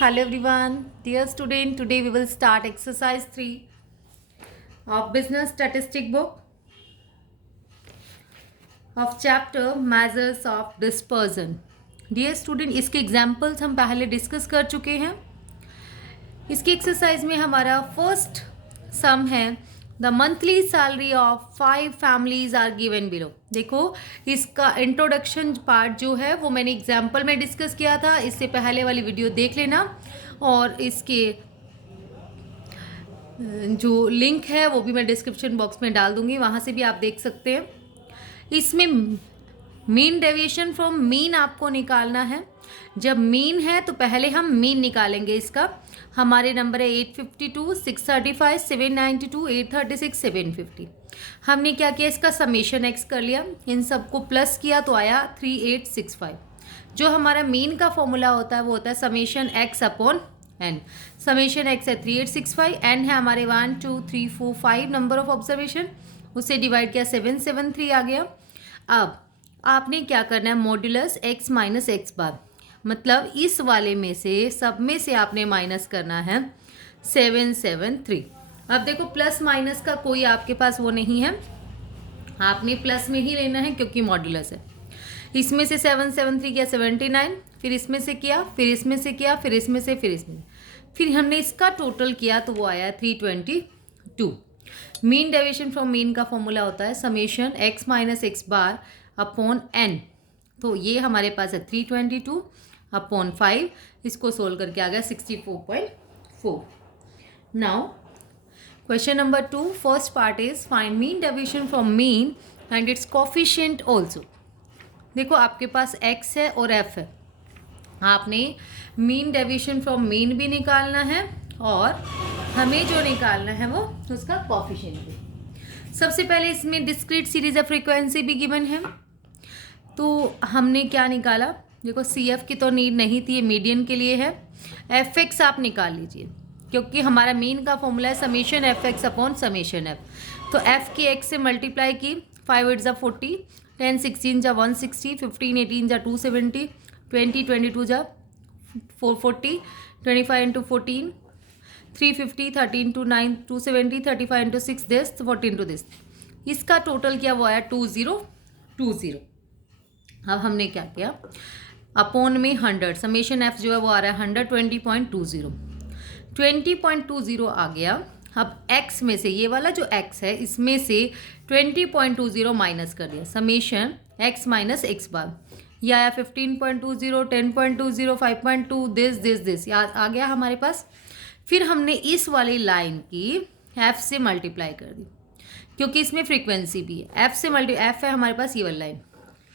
Hello everyone, dear student. Today we will start exercise 3 of business statistic book of chapter measures of dispersion. Dear student, इसके examples हम पहले discuss कर चुके हैं. इसकी exercise में हमारा फर्स्ट सम है the monthly salary of 5 families are given below. देखो इसका इंट्रोडक्शन पार्ट जो है वो मैंने एग्जाम्पल में डिस्कस किया था. इससे पहले वाली वीडियो देख लेना और इसके जो लिंक है वो भी मैं डिस्क्रिप्शन बॉक्स में डाल दूंगी, वहाँ से भी आप देख सकते हैं. इसमें मीन डेविएशन फ्रॉम मीन आपको निकालना है. जब मीन है तो पहले हम मीन निकालेंगे. इसका हमारे नंबर है 852, 635, 792, 836, 750. हमने क्या किया, इसका समेशन एक्स कर लिया, इन सबको प्लस किया तो आया 3865. जो हमारा मीन का फॉर्मूला होता है वो होता है summation x upon n. Summation x है 3865, एन है हमारे 1 2 3 4 5 नंबर ऑफ ऑब्जर्वेशन, उसे डिवाइड किया 773 आ गया. अब आपने क्या करना है, मॉड्यूलस एक्स माइनस एक्स बार, मतलब इस वाले में से सब में से आपने माइनस करना है 773. अब देखो प्लस माइनस का कोई आपके पास वो नहीं है, आपने प्लस में ही लेना है क्योंकि मॉड्यूलस है. इसमें से 773 किया 79, फिर इसमें से किया, फिर इसमें से किया, फिर इसमें से, फिर इसमें, फिर हमने इसका टोटल किया तो वो आया 322. मीन डेविएशन फ्रॉम मीन का फॉर्मूला होता है summation x minus x bar upon n. तो ये हमारे पास है 322 अपॉन 5. इसको सोल्व करके आ गया 64.4. Now question number 2, first part is find mean deviation from mean and its coefficient also. देखो आपके पास x है और f है, आपने मीन डेविएशन फ्रॉम मीन भी निकालना है और हमें जो निकालना है वो उसका कोफिशिएंट भी. सबसे पहले इसमें डिस्क्रीट सीरीज ऑफ फ्रीक्वेंसी भी गिवन है, तो हमने क्या निकाला. देखो CF की तो नीड नहीं थी, ये मीडियन के लिए है. FX आप निकाल लीजिए क्योंकि हमारा मीन का फॉर्मूला है summation FX upon summation F. तो F की x से मल्टीप्लाई की, 5 8 जा 40, 10 16 जा 160, 15 18 जा 270, 20 22 जा 440, 25 into 14 350, 13 into 9 270, 35 into 6 this, 40 into this. इसका टोटल क्या वो आया 2020. अब हमने क्या किया, अपॉन में 100, समेशन एफ जो है वो आ रहा है 120.20. 20.20 आ गया. अब x में से ये वाला जो x है इसमें से 20.20 माइनस कर दिया, समेशन x माइनस एक्स बार. यह आया 15.20, 10.20, 5.2 दिस आ गया हमारे पास. फिर हमने इस वाली लाइन की f से मल्टीप्लाई कर दी क्योंकि इसमें फ्रीक्वेंसी भी है. f से f है हमारे पास ये वाली लाइन,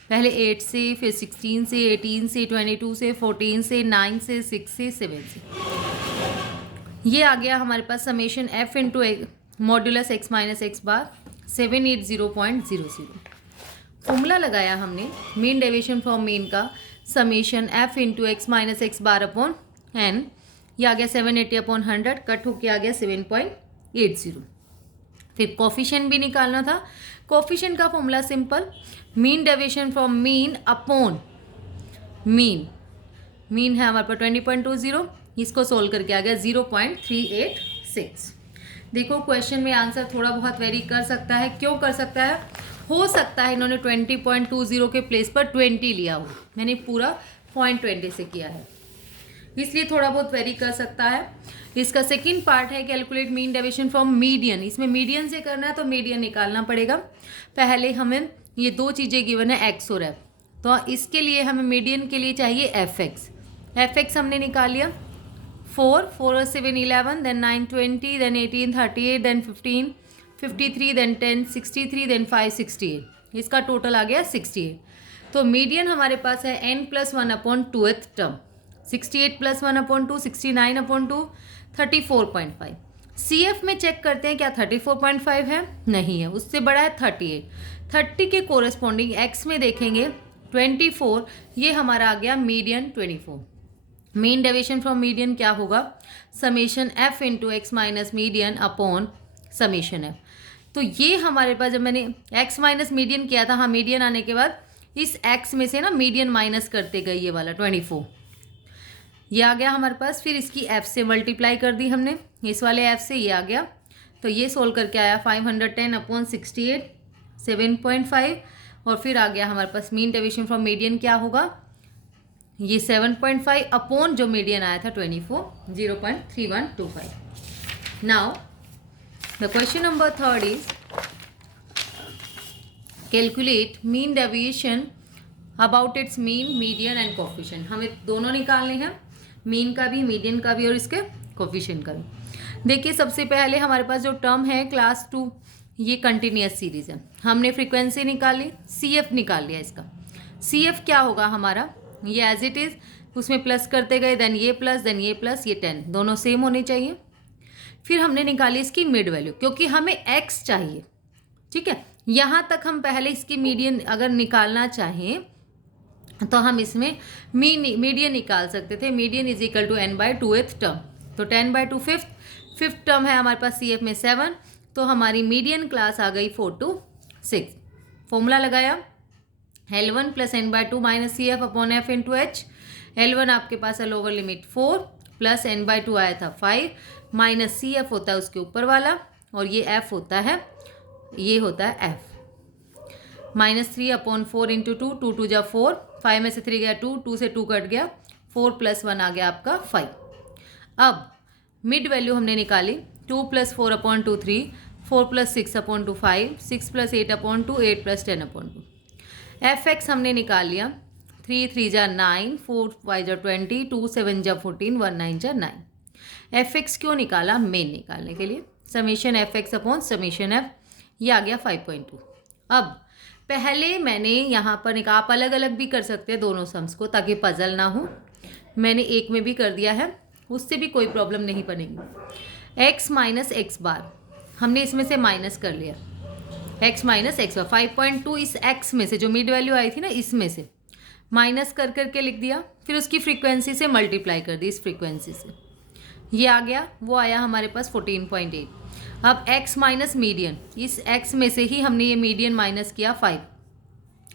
पहले 8 से, फिर 16 से, 18 से, 22 से, 14 से, 9 से, 6 से, 7 से. ये आ गया हमारे पास summation f into modulus x minus x bar 780.00. Formula लगाया हमने मीन डेविएशन फ्रॉम मीन का summation f into X minus x bar upon N. ये आ गया 780 अपॉन 100, कट होके आ गया 7.80. फिर कोफिशिएंट भी निकालना था. कोफिशिएंट का formula simple, mean deviation from mean upon mean. Mean है हमारे पास 20.20, इसको सोल्व करके आ गया 0.386. देखो क्वेश्चन में आंसर थोड़ा बहुत वेरी कर सकता है. क्यों कर सकता है, हो सकता है इन्होंने 20.20 के प्लेस पर 20 लिया हो, मैंने पूरा 0.20 से किया है, इसलिए थोड़ा बहुत वेरी कर सकता है. इसका सेकंड पार्ट है calculate mean deviation from median. इसमें मीडियन से करना है तो मीडियन निकालना पड़ेगा. पहले हमें ये दो चीज़ें गिवन है x और f, तो इसके लिए हमें मीडियन के लिए चाहिए fx. fx हमने निकाल लिया 4 4 और 7 11, then 9 20, then 18 38, then 15 53, then 10 63, then 5 68. इसका टोटल आ गया 68. तो मीडियन हमारे पास है n plus 1 upon 2th term, 68 plus 1 upon 2, 69 upon 2, 34.5. CF में चेक करते हैं क्या 34.5 है, नहीं है, उससे बड़ा है 38. 30 के कोरेस्पॉन्डिंग x में देखेंगे 24, ये हमारा आ गया median 24. Mean deviation from median क्या होगा, summation f into X minus median upon summation f. तो ये हमारे पास जब मैंने x माइनस मीडियन किया था, हाँ मीडियन आने के बाद इस x में से ना मीडियन माइनस करते गए ये वाला 24, ये आ गया हमारे पास। फिर इसकी एफ से मल्टीप्लाई कर दी हमने, इस वाले एफ से ये आ गया, तो ये सोल्व करके आया 510/68 7.5। और फिर आ गया हमारे पास मीन डेविएशन फ्रॉम मीडियन क्या होगा, ये 7.5 अपॉन जो मीडियन आया था 24 0.3125। Now the question number 3 is calculate mean deviation about it's mean, median and coefficient. हमें दोनों निकालने हैं, मीन का भी, मीडियन का भी और इसके कोफिशिएंट का भी। देखिए सबसे पहले हमारे पास जो टर्म है क्लास 2, ये कंटिन्यूस सीरीज है। हमने फ्रीक्वेंसी निकाली, CF निकाल लिया इसका। CF क्या होगा हमारा, ये एज इट इज़, उसमें प्लस करते गए, देन ये प्लस, ये 10, दोनों सेम होने चाहिए। फिर हमने निकाली इसकी मिड वैल्यू, क्योंकि हमें x चाहिए, ठीक है। यहाँ तक हम पहले इसकी मीडियन अगर निकालना चाहें तो हम इसमें मीडियन निकाल सकते थे। Median is equal to n/2th term, तो 10/2 फिफ्थ टर्म है हमारे पास CF में 7, तो हमारी मीडियन क्लास आ गई 4 to 6। फॉर्मूला लगाया L1 + n/2 - CF upon F into H। L1 आपके पास है लोअर लिमिट 4 प्लस n/2 आया था 5 माइनस CF होता है उसके ऊपर वाला, और ये F होता है, ये होता है F -3/4 इंटू 2, 2 2 जा 4, 5 में से 3 गया 2, 2 से 2 कट गया, 4 + 1 आ गया आपका 5। अब मिड वैल्यू हमने निकाली, 2 + 4/2 3, 4 + 6/2 5, 6 + 8/2, 8 + 10/2। FX हमने निकाल लिया, 3 3 जा 9, 4 5 जा 20, 2 7 जा 14, 1 9 जा 9। FX क्यों निकाला, मेन निकालने के लिए, summation FX upon summation F, ये आ गया 5.2। अब पहले मैंने यहाँ पर निकाल, आप अलग अलग भी कर सकते हैं दोनों सम्स को ताकि पजल ना हो, मैंने एक में भी कर दिया है, उससे भी कोई प्रॉब्लम नहीं बनेगी। x - x बार हमने इसमें से माइनस कर लिया, x - x बार 5.2 इस x में से जो मिड वैल्यू आई थी ना, इसमें से माइनस कर करके लिख दिया, फिर उसकी फ्रीक्वेंसी से मल्टीप्लाई कर दी, इस फ्रीक्वेंसी से ये आ गया, वो आया हमारे पास 14.8। अब x माइनस मीडियन, इस x में से ही हमने ये मीडियन माइनस किया 5,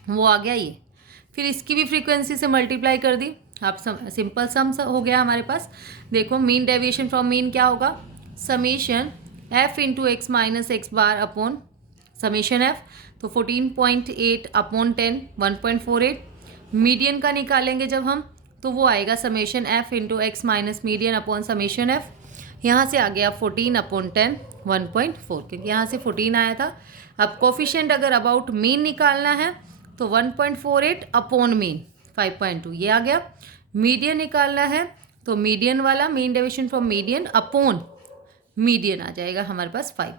वो आ गया ये, फिर इसकी भी फ्रीक्वेंसी से मल्टीप्लाई कर दी। अब सिंपल सम हो गया हमारे पास। देखो मीन डेविएशन फ्रॉम मीन क्या होगा, summation F into x - x bar upon summation F, तो 14.8 अपॉन 10 1.48। मीडियन का निकालेंगे जब हम, तो वो आएगा summation F into x minus median upon summation F, यहाँ से आ गया 14/10 1.4, क्योंकि यहाँ से 14 आया था। अब कोफिशिएंट अगर अबाउट मीन निकालना है तो 1.48 अपॉन मीन 5.2, ये आ गया। मीडियन निकालना है तो मीडियन वाला, mean deviation from median upon median आ जाएगा हमारे पास 5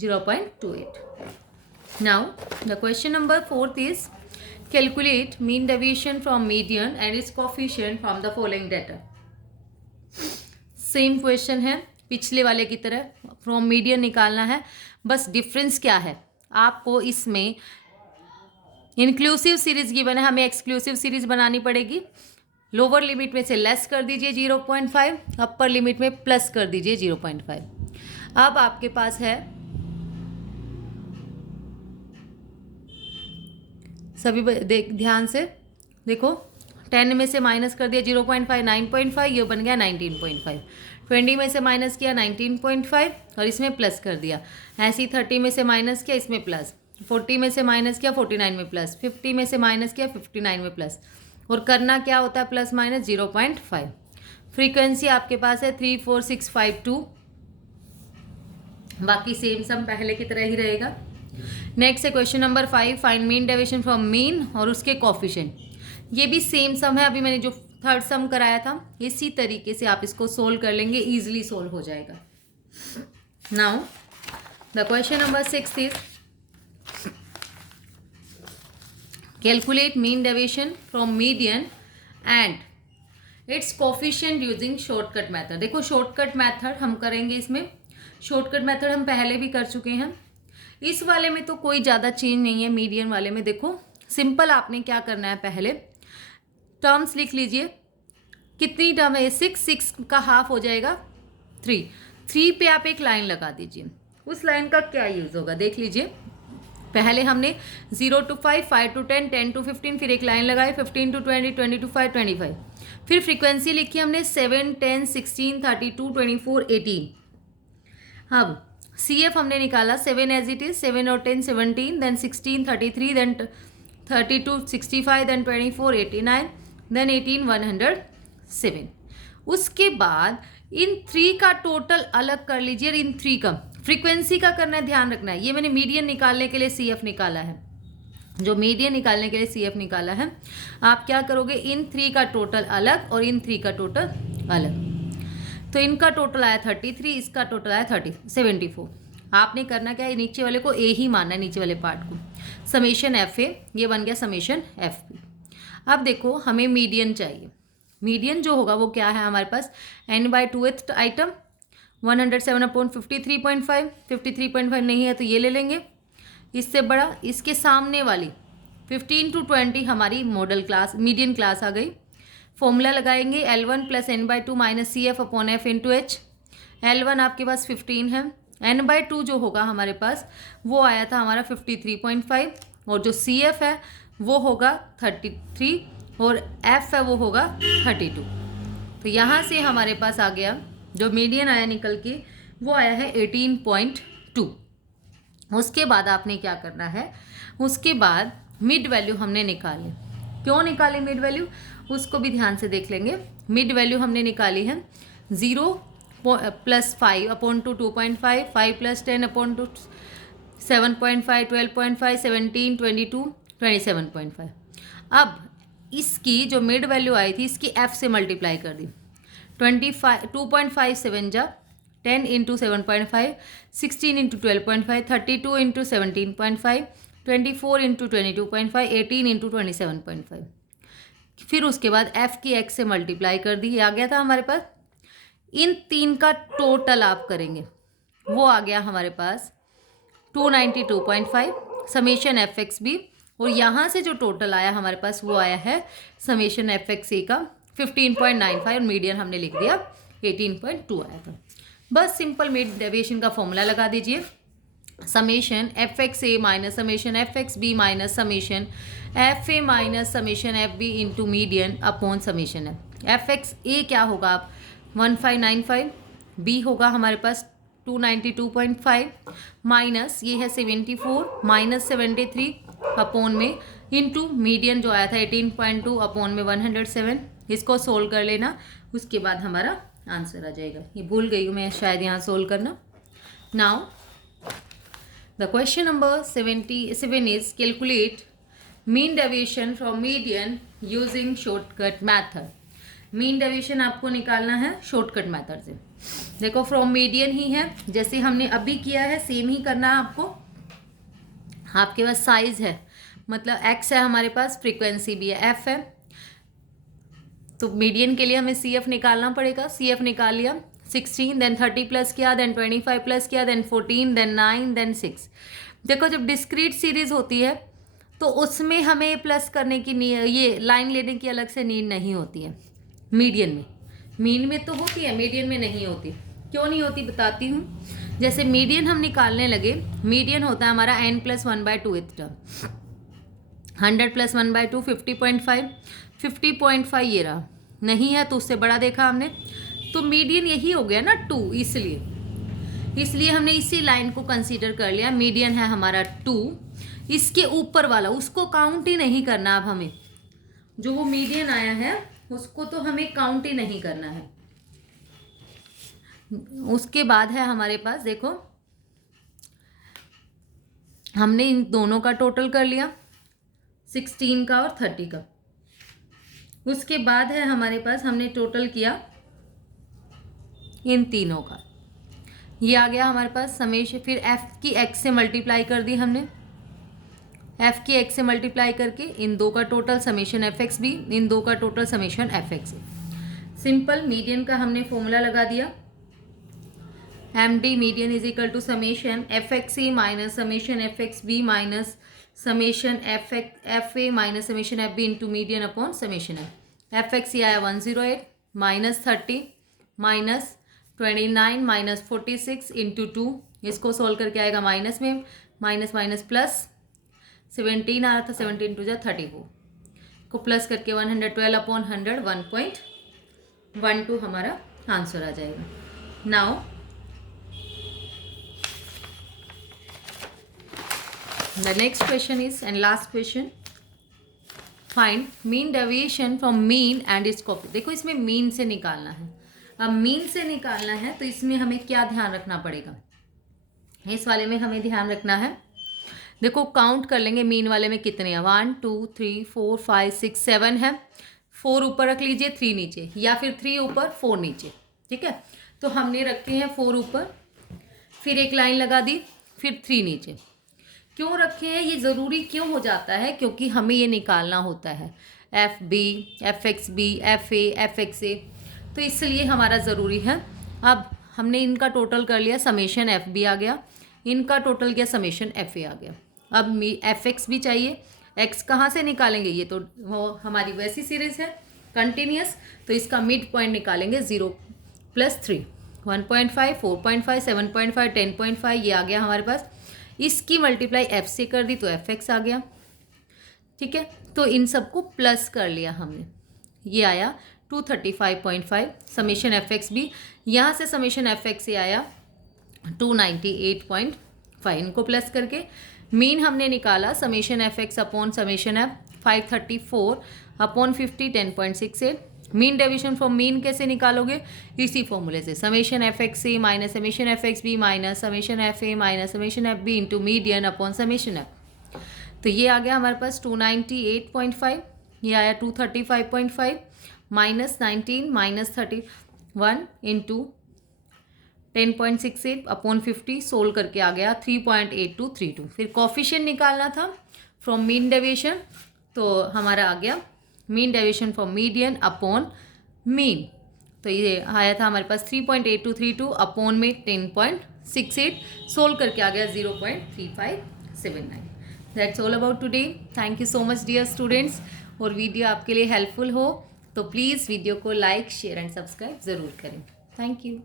0.28। Now the question number 4 is calculate mean deviation from median and its coefficient from the following data. Same question है पिछले वाले की तरह, फ्रॉम मीडियन निकालना है, बस डिफरेंस क्या है, आपको इसमें इंक्लूसिव सीरीज गिवन है, हमें एक्सक्लूसिव सीरीज बनानी पड़ेगी। लोअर लिमिट में से लेस कर दीजिए 0.5, अपर लिमिट में प्लस कर दीजिए 0.5। अब आपके पास है, सभी ध्यान से देखो, 10 में से माइनस कर दिया 0.5 9.5, ये बन गया 19.5। 20 में से माइनस किया 19.5 और इसमें प्लस कर दिया। ऐसे ही 30 में से माइनस किया, इसमें प्लस, 40 में से माइनस किया 49 में प्लस, 50 में से माइनस किया 59 में प्लस, और करना क्या होता है प्लस माइनस 0.5। फ्रीक्वेंसी आपके पास है 34652, बाकी सेम सम पहले की तरह ही रहेगा। नेक्स्ट है question number 5, find mean deviation from mean और उसके कोफिशिएंट। ये भी सेम सम है, अभी मैंने जो थर्ड सम कराया था इसी तरीके से आप इसको सोल्व कर लेंगे, इजीली सोल्व हो जाएगा। Now the question number 6 is calculate mean deviation from median and its coefficient using shortcut method. देखो शॉर्टकट मेथड हम करेंगे, इसमें शॉर्टकट मेथड हम पहले भी कर चुके हैं, इस वाले में तो कोई ज़्यादा चेंज नहीं है। मीडियन वाले में देखो सिंपल आपने क्या करना है, पहले टर्म्स लिख लीजिए। कितनी टर्म है, 6 का हाफ हो जाएगा 3 पे आप एक लाइन लगा दीजिए। उस लाइन का क्या यूज़ होगा देख लीजिए। पहले हमने 0 to 5, 5 to 10, 10 to 15, फिर एक लाइन लगाई 15 to 20, 20 to 5, 25, फिर फ्रीक्वेंसी लिखी हमने 7, 10, 16, 32, 24, 18। अब सी एफ हमने निकाला 7 एज इट इज, 7 और 10 17, देन 16 33, देन 32 65, देन 24 89, देन 18 107। उसके बाद इन 3 का टोटल अलग कर लीजिए, इन 3 का फ्रीक्वेंसी का करना है, ध्यान रखना है। ये मैंने मीडियन निकालने के लिए सी एफ निकाला है, जो मीडियन निकालने के लिए सी एफ निकाला है। आप क्या करोगे, इन 3 का टोटल अलग और इन 3 का टोटल अलग। तो इनका टोटल आया 33, इसका टोटल आया 74। आपने करना क्या है, नीचे वाले को ए ही मानना है, नीचे वाले पार्ट को। समेशन एफ ए, ये बन गया समेशन एफ बी। अब देखो हमें मीडियन चाहिए। मीडियन जो होगा वो क्या है हमारे पास, n/2th आइटम 107/53.5, 53.5 नहीं है तो ये ले लेंगे। इससे बड़ा इसके सामने वाली 15 to 20 हमारी मॉडल क्लास मीडियन क्लास आ गई। फॉर्मूला लगाएंगे L1 + n/2 - CF/F × H। L1 आपके पास 15 है, n/2 जो होगा हमारे पास वो आया था हमारा 53.5, और जो CF है वो होगा 33 और F है वो होगा 32। तो यहाँ से हमारे पास आ गया जो मीडियन आया निकल के, वो आया है 18.2। उसके बाद आपने क्या करना है, उसके बाद मिड वैल्यू हमने निकाले। क्यों निकाले मिड वैल्यू, उसको भी ध्यान से देख लेंगे। मिड वैल्यू हमने निकाली है 0 + 5/2 2.5, 5 + 10/2 7.5, 12.5, 17, 22, 27.5। अब इसकी जो मिड वैल्यू आई थी इसकी F से मल्टीप्लाई कर दी। 2.57 जा 10 × 7.5, 16 × 12.5, 32 × 17.5, 24 × 22.5, 18 × 27.5। फिर उसके बाद F की X से मल्टीप्लाई कर दी, ये आ गया था हमारे पास। इन 3 का टोटल आप करेंगे, वो आ गया हमारे पास 292.5 समेशन एफ एक्स बी, और यहाँ से जो टोटल आया हमारे पास वो आया है समेशन एफ एक्स ए का 15.95, और मीडियन हमने लिख दिया 18.2 आया था। बस सिंपल मिड डेविएशन का फॉर्मूला लगा दीजिए, summation F X A minus summation F x B minus summation F A minus summation F B into median upon summation F X A क्या होगा आप 1595, बी होगा हमारे पास 292.5 माइनस ये है 74 माइनस 73 अपॉन में इंटू मीडियन जो आया था 18.2 अपॉन में 107। इसको सोल्व कर लेना, उसके बाद हमारा आंसर आ जाएगा। ये भूल गई हूँ मैं शायद यहाँ सोल्व करना। Now the question number 77 is calculate mean deviation from median using shortcut method. Mean deviation आपको निकालना है शॉर्टकट मेथड से। देखो फ्रॉम मीडियन ही है, जैसे हमने अभी किया है सेम ही करना है आपको। आपके पास साइज है, मतलब x है हमारे पास, फ्रीक्वेंसी भी है, f है, तो मीडियन के लिए हमें CF निकालना पड़ेगा। CF निकाल लिया 16, देन 30 प्लस किया, देन 25 प्लस किया, देन 14, देन 9, देन 6। देखो जब डिस्क्रीट सीरीज होती है तो उसमें हमें प्लस करने की ये लाइन लेने की अलग से नीड नहीं होती है। मीडियन में, मीन में तो होती है, मीडियन में नहीं होती। क्यों नहीं होती बताती हूँ। जैसे मीडियन हम निकालने लगे, मीडियन होता है हमारा n + 1/2th टर्म, 100 + 1/2 50.5, 50.5 ये रहा, नहीं है तो उससे बड़ा देखा हमने, तो मीडियन यही हो गया ना 2, इसलिए हमने इसी लाइन को कंसीडर कर लिया। मीडियन है हमारा 2, इसके ऊपर वाला उसको काउंट ही नहीं करना। अब हमें जो वो मीडियन आया है उसको तो हमें काउंट ही नहीं करना है। उसके बाद है हमारे पास, देखो हमने इन दोनों का टोटल कर लिया 16 का और 30 का। उसके बाद है हमारे पास, हमने टोटल किया इन तीनों का, ये आ गया हमारे पास समेशन। फिर f की x से मल्टीप्लाई कर दी हमने, f की x से मल्टीप्लाई करके इन दो का total summation F x B, इन दो का total summation F X A. Simple median का हमने फॉर्मूला लगा दिया, M D median is equal to summation F X A minus summation F x B minus summation F A minus summation F B into median upon summation F X A आया 108 minus 30 minus 29 minus 46 into 2, इसको solve करके आएगा minus में, minus minus plus 17 आ रहा था, 17 to जा 34 को plus करके 112 अपॉन 100 1.12 हमारा आंसर आ जाएगा. Now the next question is and last question, find mean deviation from mean and its copy. देखो इसमें mean से निकालना है. अब mean से निकालना है तो इसमें हमें क्या ध्यान रखना पड़ेगा, इस वाले में हमें ध्यान रखना है. देखो काउंट कर लेंगे मीन वाले में कितने हैं. 1 2 3 4 5 6 7 है. 4 ऊपर रख लीजिए, 3 नीचे, या फिर 3 ऊपर 4 नीचे. ठीक है, तो हमने रखे हैं 4 ऊपर, फिर एक लाइन लगा दी, फिर 3 नीचे. क्यों रखे हैं, ये ज़रूरी क्यों हो जाता है, क्योंकि हमें ये निकालना होता है F B, F x B, F A, F X A, तो इसलिए हमारा ज़रूरी है. अब हमने इनका टोटल कर लिया, समेशन एफ बी आ गया, इनका टोटल किया, समेशन एफ ए आ गया. अब एफ एक्स भी चाहिए. एक्स कहाँ से निकालेंगे, ये तो वो हमारी वैसी सीरीज़ है कंटिन्यूस, तो इसका मिड पॉइंट निकालेंगे 0 + 3 1.5 4.5 7.5 10.5 ये आ गया हमारे पास. इसकी मल्टीप्लाई एफ से कर दी तो एफ एक्स आ गया. ठीक है, तो इन सबको प्लस कर लिया हमने, ये आया 235.5 समेशन एफ एक्स भी. यहाँ से समेशन एफ एक्स से आया 298.5. इनको प्लस करके मीन हमने निकाला summation F x upon summation f 534 upon 50 10.68. Mean deviation from mean कैसे निकालोगे, इसी फॉर्मूले से, summation F x c minus summation F x B minus summation F A minus summation F B into median upon summation f. तो ये आ गया हमारे पास 298.5, ये आया 235.5 minus 19 minus 31 into 10.68 upon 50 solve करके आ गया 3.8232. फिर कॉफिशिएंट निकालना था फ्रॉम मीन डेविएशन, तो हमारा आ गया mean deviation from median upon mean, तो ये आया था हमारे पास 3.8232 अपॉन में 10.68 सोल्व करके आ गया 0.3579. That's all about today. Thank you so much dear students. और वीडियो आपके लिए हेल्पफुल हो तो प्लीज़ वीडियो को लाइक शेयर एंड सब्सक्राइब ज़रूर करें. Thank you.